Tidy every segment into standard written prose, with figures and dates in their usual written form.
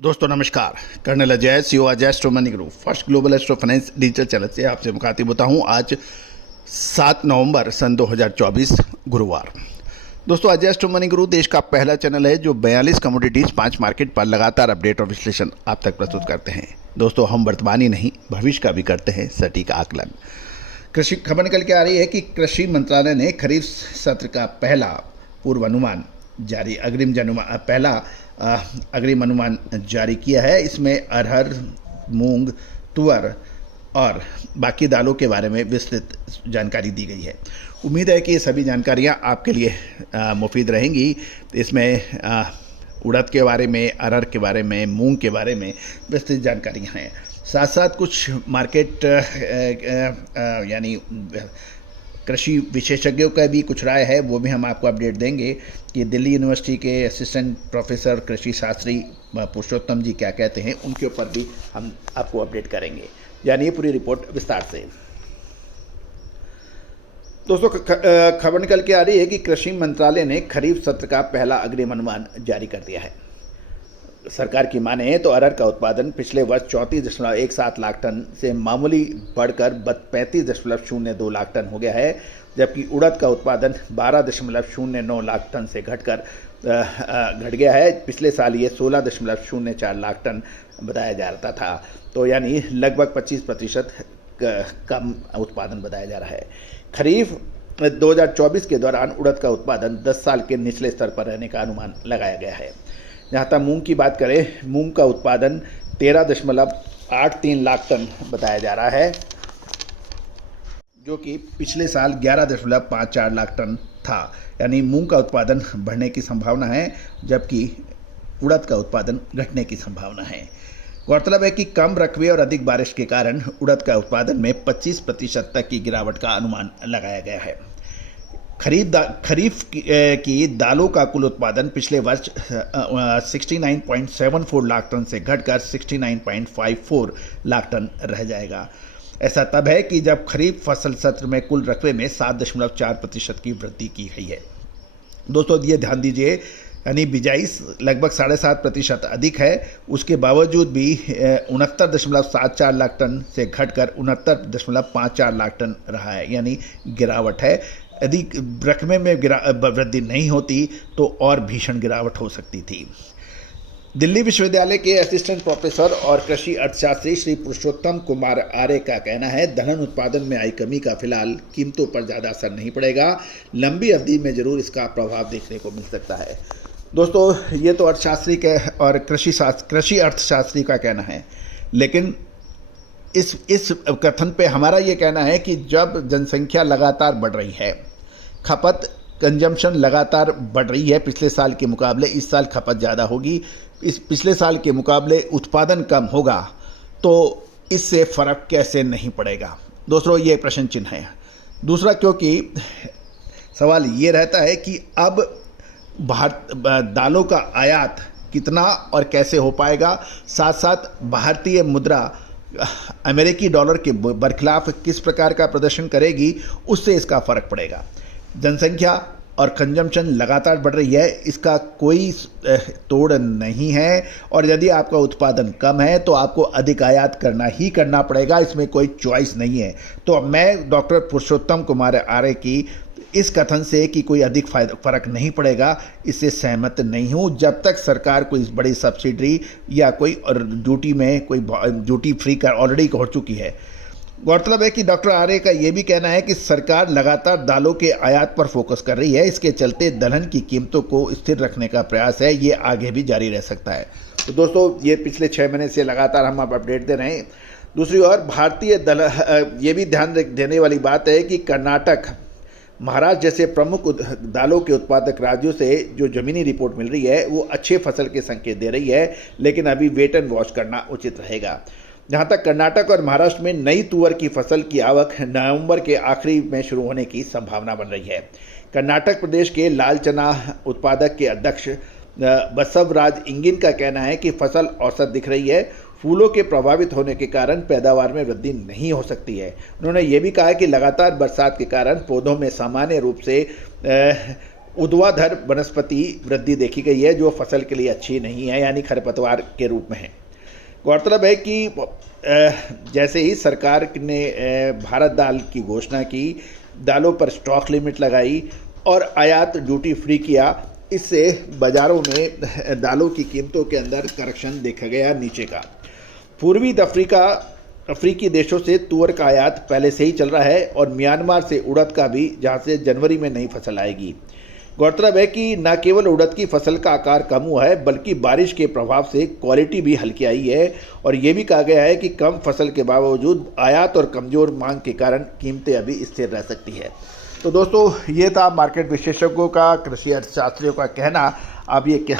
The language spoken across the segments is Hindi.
दोस्तों नमस्कार। Colonel Ajay CO Ajay astro money group first global astro finance digital channel से आपसे मुखातिब होता हूं। आज 7 नवंबर सन 2024 गुरुवार। दोस्तों अजय एस्ट्रो मनी ग्रुप देश का पहला चैनल है जो 42 कमोडिटीज 5 मार्केट पर लगातार अपडेट और विश्लेषण आप तक प्रस्तुत करते हैं। दोस्तों हम वर्तमान ही नहीं भविष्य का भी करते हैं सटीक आकलन। कृषि खबर निकल के आ रही है कि कृषि मंत्रालय ने खरीफ सत्र का पहला पूर्वानुमान जारी अग्रिम अनुमान जारी किया है। इसमें अरहर, मूंग, तुअर और बाकी दालों के बारे में विस्तृत जानकारी दी गई है। उम्मीद है कि ये सभी जानकारियां आपके लिए मुफीद रहेंगी। इसमें उड़द के बारे में, अरहर के बारे में, मूंग के बारे में विस्तृत जानकारियां हैं। साथ साथ कुछ मार्केट यानी कृषि विशेषज्ञों का भी कुछ राय है, वो भी हम आपको अपडेट देंगे कि दिल्ली यूनिवर्सिटी के असिस्टेंट प्रोफेसर कृषि शास्त्री पुरुषोत्तम जी क्या कहते हैं, उनके ऊपर भी हम आपको अपडेट करेंगे। यानी ये पूरी रिपोर्ट विस्तार से। दोस्तों खबर निकल के आ रही है कि कृषि मंत्रालय ने खरीफ सत्र का पहला अग्रिम अनुमान जारी कर दिया है। सरकार की माने तो अरहर का उत्पादन पिछले वर्ष 34.17 लाख टन से मामूली बढ़कर 35.02 लाख टन हो गया है, जबकि उड़द का उत्पादन 12.09 लाख टन से घट गया है। पिछले साल ये 16.04 लाख टन बताया जा रहा था, तो यानी लगभग 25% कम उत्पादन बताया जा रहा है। खरीफ 2024 के दौरान उड़द का उत्पादन 10 साल के निचले स्तर पर रहने का अनुमान लगाया गया है। जहाँ तक मूंग की बात करें, मूंग का उत्पादन 13.83 लाख टन बताया जा रहा है, जो कि पिछले साल 11.54 लाख टन था। यानी मूंग का उत्पादन बढ़ने की संभावना है, जबकि उड़द का उत्पादन घटने की संभावना है। गौरतलब है कि कम रकबे और अधिक बारिश के कारण उड़द का उत्पादन में 25% तक की गिरावट का अनुमान लगाया गया है। खरीफ की दालों का कुल उत्पादन पिछले वर्ष 69.74 लाख टन से घटकर 69.54 लाख टन रह जाएगा। ऐसा तब है कि जब खरीफ फसल सत्र में कुल रकबे में 7.4% की वृद्धि की गई है। दोस्तों ये ध्यान दीजिए, यानी बिजाई लगभग 7.5% अधिक है, उसके बावजूद भी 69.74 लाख टन से घटकर 69.54 लाख टन रहा है, यानी गिरावट है। यदि रकबे में वृद्धि नहीं होती तो और भीषण गिरावट हो सकती थी। दिल्ली विश्वविद्यालय के असिस्टेंट प्रोफेसर और कृषि अर्थशास्त्री श्री पुरुषोत्तम कुमार आर्य का कहना है, दलहन उत्पादन में आई कमी का फिलहाल कीमतों पर ज़्यादा असर नहीं पड़ेगा, लंबी अवधि में जरूर इसका प्रभाव देखने को मिल सकता है। दोस्तों ये तो अर्थशास्त्री के और कृषि अर्थशास्त्री का कहना है, लेकिन इस कथन पे हमारा ये कहना है कि जब जनसंख्या लगातार बढ़ रही है, खपत कंजम्पशन लगातार बढ़ रही है, पिछले साल के मुकाबले इस साल खपत ज़्यादा होगी, इस पिछले साल के मुकाबले उत्पादन कम होगा, तो इससे फ़र्क कैसे नहीं पड़ेगा? दोस्तों ये प्रश्न चिन्ह है। दूसरा, क्योंकि सवाल ये रहता है कि अब दालों का आयात कितना और कैसे हो पाएगा, साथ साथ भारतीय मुद्रा अमेरिकी डॉलर के बरखिलाफ किस प्रकार का प्रदर्शन करेगी, उससे इसका फ़र्क पड़ेगा। जनसंख्या और कंजम्पशन लगातार बढ़ रही है, इसका कोई तोड़ नहीं है, और यदि आपका उत्पादन कम है तो आपको अधिक आयात करना ही करना पड़ेगा, इसमें कोई चॉइस नहीं है। तो मैं डॉक्टर पुरुषोत्तम कुमार आर्य की इस कथन से कि कोई अधिक फर्क नहीं पड़ेगा, इससे सहमत नहीं हूँ, जब तक सरकार कोई बड़ी सब्सिडी या कोई ड्यूटी में कोई ड्यूटी फ्री कर ऑलरेडी हो चुकी है। गौरतलब है कि डॉक्टर आर्य का ये भी कहना है कि सरकार लगातार दालों के आयात पर फोकस कर रही है, इसके चलते दलहन की कीमतों को स्थिर रखने का प्रयास है, ये आगे भी जारी रह सकता है। तो दोस्तों ये पिछले 6 महीने से लगातार हम आप अपडेट दे रहे हैं। दूसरी ओर ये भी ध्यान देने वाली बात है कि कर्नाटक, महाराष्ट्र जैसे प्रमुख दालों के उत्पादक राज्यों से जो ज़मीनी रिपोर्ट मिल रही है वो अच्छे फसल के संकेत दे रही है, लेकिन अभी वेट एंड वॉच करना उचित रहेगा। जहां तक कर्नाटक और महाराष्ट्र में नई तुअर की फसल की आवक नवंबर के आखिरी में शुरू होने की संभावना बन रही है। कर्नाटक प्रदेश के लाल चना उत्पादक के अध्यक्ष बसवराज इंगिन का कहना है कि फसल औसत दिख रही है, फूलों के प्रभावित होने के कारण पैदावार में वृद्धि नहीं हो सकती है। उन्होंने ये भी कहा कि लगातार बरसात के कारण पौधों में सामान्य रूप से ऊर्ध्वाधर वनस्पति वृद्धि देखी गई है जो फसल के लिए अच्छी नहीं है, यानी खरपतवार के रूप में है। गौरतलब है कि जैसे ही सरकार ने भारत दाल की घोषणा की, दालों पर स्टॉक लिमिट लगाई और आयात ड्यूटी फ्री किया, इससे बाज़ारों में दालों की कीमतों के अंदर करेक्शन देखा गया नीचे का। पूर्वी अफ्रीकी देशों से तुअर का आयात पहले से ही चल रहा है और म्यांमार से उड़द का भी, जहां से जनवरी में नई फसल आएगी। गौरतलब है कि न केवल उड़द की फसल का आकार कम हुआ है, बल्कि बारिश के प्रभाव से क्वालिटी भी हल्की आई है और ये भी कहा गया है कि कम फसल के बावजूद आयात और कमज़ोर मांग के कारण कीमतें अभी स्थिर रह सकती है। तो दोस्तों, ये था मार्केट विशेषज्ञों का, कृषि अर्थशास्त्रियों का कहना। अब ये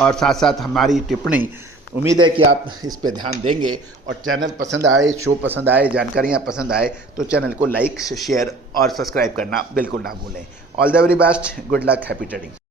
और साथ साथ हमारी टिप्पणी। उम्मीद है कि आप इस पे ध्यान देंगे और चैनल पसंद आए, शो पसंद आए, जानकारियाँ पसंद आए तो चैनल को लाइक, शेयर और सब्सक्राइब करना बिल्कुल ना भूलें। All the very best, good luck, happy trading.